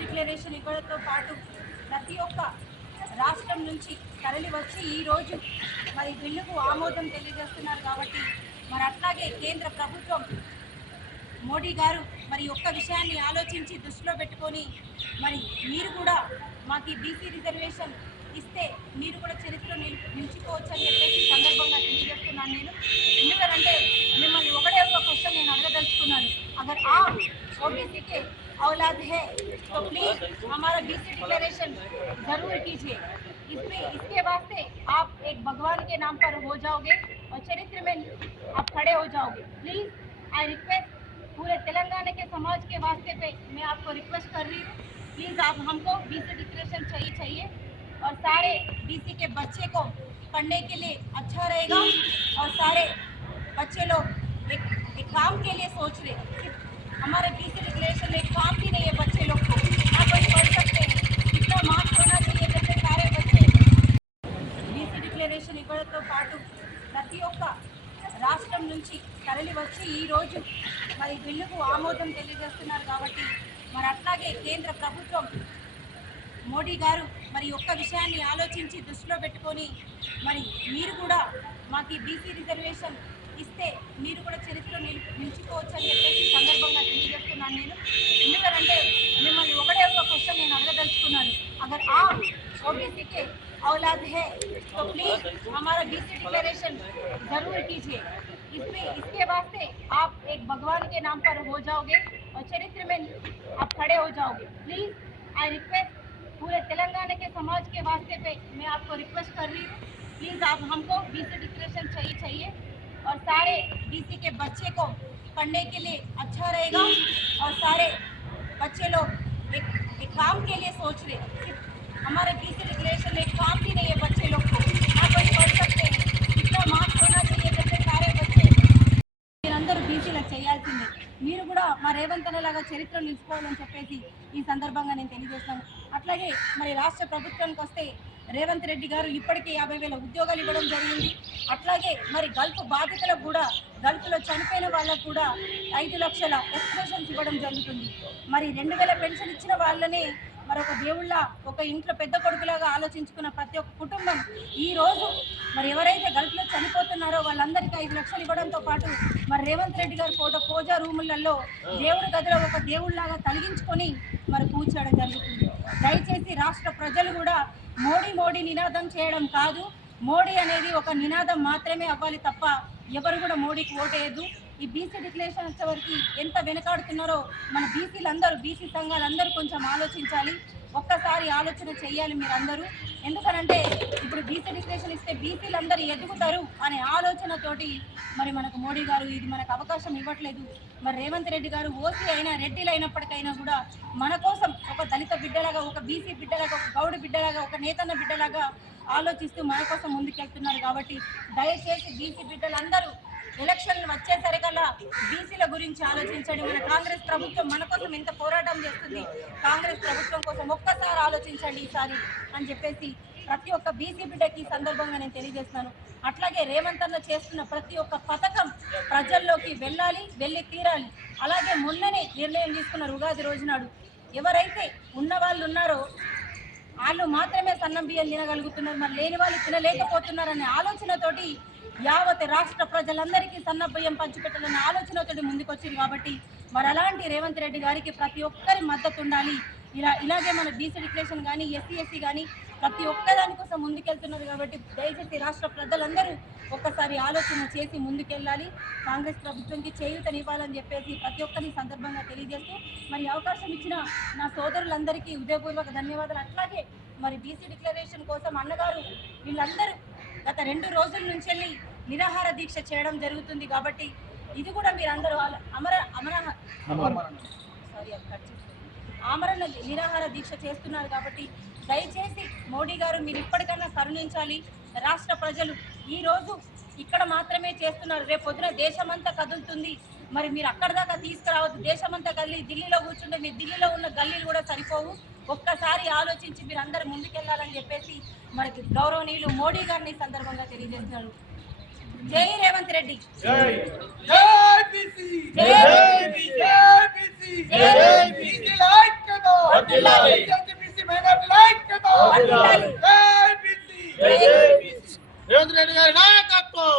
Declaration ఇవ్వడంతో పాటు ప్రతి ఒక్క రాష్ట్రం నుంచి తరలి వచ్చి ఈరోజు మరి బిల్లుకు ఆమోదం తెలియజేస్తున్నారు కాబట్టి మరి అట్లాగే కేంద్ర ప్రభుత్వం మోడీ గారు మరి ఒక్క విషయాన్ని ఆలోచించి దృష్టిలో పెట్టుకొని మరి మీరు కూడా మాకు ఈ బీసీ రిజర్వేషన్ ఇస్తే మీరు కూడా చరిత్రలో నిలిచిపోవచ్చు అని చెప్పేసి సందర్భంగా తెలియజేస్తున్నాను నేను. ఎందుకంటే మిమ్మల్ని ఒకటే ఒక క్వశ్చన్ నేను అడగదలుచుకున్నాను. అగర్ आप ओबीसी के औलाद है तो प्लीज हमारा बीसी डिक्लेरेशन जरूर कीजिए. इसके वास्ते आप एक भगवान के नाम पर हो जाओगे और चरित्र में आप खड़े हो जाओगे. प्लीज आई रिक्वेस्ट पूरे तेलंगाना के समाज के वास्ते पे मैं आपको रिक्वेस्ट कर रही हूँ. प्लीज आप हमको बीसी डिक्लेरेशन चाहिए और सारे बीसी के बच्चे को पढ़ने के लिए अच्छा रहेगा और सारे बच्चे लोग एक काम के लिए सोच रहे. हमारे बीसी डिक्लेरेशन में एक काम भी नहीं है बच्चे लोग को. आप पढ़ सकते हैं, इतना मार्क्स होना चाहिए जैसे सारे बच्चे. बीसी डिक्लेरेషన్ ఇవ్వడంతో పాటు ప్రతి ఒక్క రాష్ట్రం నుంచి తరలి వచ్చి ఈరోజు మరి బిల్లుకు ఆమోదం తెలియజేస్తున్నారు కాబట్టి మరి అట్లాగే కేంద్ర ప్రభుత్వం మోడీ గారు మరి ఒక్క విషయాన్ని ఆలోచించి దృష్టిలో పెట్టుకొని మరి మీరు కూడా మాకు ఈ బీసీ రిజర్వేషన్ ఇస్తే మీరు కూడా చరిత్రలో నిలిచిపోవచ్చు అని చెప్పేసి సందర్భంగా తెలియజేస్తున్నాను నేను. ఎందుకంటే మిమ్మల్ని ఒకటే ఒక క్వశ్చన్ నేను అడగదలుచుకున్నాను. అగర్ आप ओबीसी के औलाद है तो प्लीज हमारा बीसी डिक्लेरेशन जरूर कीजिए. इसके वास्ते आप एक भगवान के नाम पर हो जाओगे और चरित्र में आप खड़े हो जाओगे. प्लीज आई रिक्वेस्ट पूरे तेलंगाना के समाज के वास्ते पे मैं आपको रिक्वेस्ट कर रही हूँ. प्लीज आप हमको बीसी डिक्लेरेशन चाहिए और सारे बीसी के बच्चे को पढ़ने के लिए अच्छा रहेगा और सारे बच्चे लोग एक काम के लिए सोच रहे. हमारे बीसी डिक्लेरेशन में एक काम भी नहीं है बच्चे लोग को. आप पढ़ सकते हैं, इतना मार्क्स होना चाहिए जैसे सारे बच्चे. మీరందరూ బీసీలకు చేయాల్సిందే. మీరు కూడా మా రేవంత్ అన్నలాగా చరిత్రలో నిలిచిపోవాలని చెప్పేసి ఈ సందర్భంగా నేను తెలియజేస్తాను. అట్లాగే మరి రాష్ట్ర ప్రభుత్వానికి వస్తే రేవంత్ రెడ్డి గారు ఇప్పటికే 50,000 ఉద్యోగాలు ఇవ్వడం జరిగింది. అట్లాగే మరి గల్ఫ్ బాధితులకు కూడా, గల్ఫ్లో చనిపోయిన వాళ్ళకు కూడా 5 లక్షల ఎక్స్ప్రెషన్స్ ఇవ్వడం జరుగుతుంది. మరి 2,000 పెన్షన్ ఇచ్చిన వాళ్ళనే మరి ఒక దేవుళ్ళ, ఒక ఇంట్లో పెద్ద కొడుకులాగా ఆలోచించుకున్న ప్రతి ఒక్క కుటుంబం ఈరోజు మరి ఎవరైతే గల్ఫ్లో చనిపోతున్నారో వాళ్ళందరికీ 5 లక్షలు ఇవ్వడంతో పాటు మరి రేవంత్ రెడ్డి గారు పూజా రూములలో దేవుడి గదిలో ఒక దేవుళ్ళలాగా తొలగించుకొని మరి పూజ చేయడం జరుగుతుంది. దయచేసి రాష్ట్ర ప్రజలు కూడా మోడీ నినాదం చేయడం కాదు, మోడీ అనేది ఒక నినాదం మాత్రమే అవ్వాలి తప్ప ఎవరు కూడా మోడీకి ఓటేయద్దు. ఈ బీసీ డిక్లరేషన్ వచ్చేవరకు ఎంత వెనకాడుతున్నారో మన బీసీలందరూ, బీసీ సంఘాలందరూ కొంచెం ఆలోచించాలి. ఒక్కసారి ఆలోచన చేయాలి మీరందరూ. ఎందుకనంటే ఇప్పుడు బీసీ డిక్లరేషన్ ఇస్తే బీసీలందరూ ఎదుగుతారు అనే ఆలోచనతోటి మరి మనకు మోడీ గారు ఇది మనకు అవకాశం ఇవ్వట్లేదు. మరి రేవంత్ రెడ్డి గారు ఓసీ అయినా రెడ్డిలు అయినప్పటికైనా కూడా మన కోసం ఒక దళిత బిడ్డలాగా, ఒక బీసీ బిడ్డలాగా, ఒక గౌడ బిడ్డలాగా, ఒక నేతన్న బిడ్డలాగా ఆలోచిస్తూ మన కోసం ముందుకెళ్తున్నారు. కాబట్టి దయచేసి బీసీ బిడ్డలందరూ ఎలక్షన్లు వచ్చేసరికల్లా బీసీల గురించి ఆలోచించండి. మన కాంగ్రెస్ ప్రభుత్వం మన కోసం ఎంత పోరాటం చేస్తుంది, కాంగ్రెస్ ప్రభుత్వం కోసం ఒక్కసారి ఆలోచించండి ఈసారి అని చెప్పేసి ప్రతి ఒక్క బీసీ బిడ్డకి ఈ సందర్భంగా నేను తెలియజేస్తాను. అట్లాగే రేవంత్ అన్న చేస్తున్న ప్రతి ఒక్క పథకం ప్రజల్లోకి వెళ్ళి తీరాలి. అలాగే మొన్ననే నిర్ణయం తీసుకున్నారు ఉగాది రోజునాడు ఎవరైతే ఉన్న వాళ్ళు ఉన్నారో వాళ్ళు మాత్రమే సన్నం బియ్యం తినగలుగుతున్నారు, మరి లేని వాళ్ళు తినలేకపోతున్నారనే ఆలోచనతోటి యావత్ రాష్ట్ర ప్రజలందరికీ సన్న బియ్యం పంచిపెట్టాలనే ఆలోచనతోటి ముందుకొచ్చింది. కాబట్టి మరి అలాంటి రేవంత్ రెడ్డి గారికి ప్రతి ఒక్కరి మద్దతు ఉండాలి. ఇలాగే మన బీసీ డిక్లరేషన్ కానీ, ఎస్సీ కానీ ప్రతి ఒక్కదాని కోసం ముందుకెళ్తున్నారు. కాబట్టి దయచేసి రాష్ట్ర ప్రజలందరూ ఒక్కసారి ఆలోచన చేసి ముందుకెళ్ళాలి. కాంగ్రెస్ ప్రభుత్వంకి చేయూతనివ్వాలని చెప్పేసి ప్రతి ఒక్కరిని సందర్భంగా తెలియజేస్తూ మరి అవకాశం ఇచ్చిన నా సోదరులందరికీ హృదయపూర్వక ధన్యవాదాలు. అట్లాగే మరి బీసీ డిక్లరేషన్ కోసం అన్నగారు వీళ్ళందరూ గత 2 రోజుల నుంచి వెళ్ళి నిరాహార దీక్ష చేయడం జరుగుతుంది. కాబట్టి ఇది కూడా మీరందరూ ఆమరణ నిరాహార దీక్ష చేస్తున్నారు. కాబట్టి దయచేసి మోడీ గారు మీరు ఇప్పటికైనా కరుణించాలి. రాష్ట్ర ప్రజలు ఈరోజు ఇక్కడ మాత్రమే చేస్తున్నారు, రేపు పొద్దున దేశమంతా కదులుతుంది. మరి మీరు అక్కడ దాకా తీసుకురావద్దు. దేశమంతా కదిలి ఢిల్లీలో కూర్చుంటే మీ ఢిల్లీలో ఉన్న గల్లీలు కూడా సరిపోవు. ఒక్కసారి ఆలోచించి మీరు అందరూ ముందుకెళ్లాలని చెప్పేసి మనకి గౌరవనీయులు మోడీ గారిని సందర్భంగా తెలియజేస్తున్నారు. జై రేవంత్ రెడ్డి. జై బీసీ మైనారిటీల ఐక్యత. జై బీసీ. రేవంత్ రెడ్డి గారి నాయకత్వం.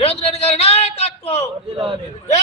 రేవంత్ రెడ్డి గారి నాయకత్వం. జై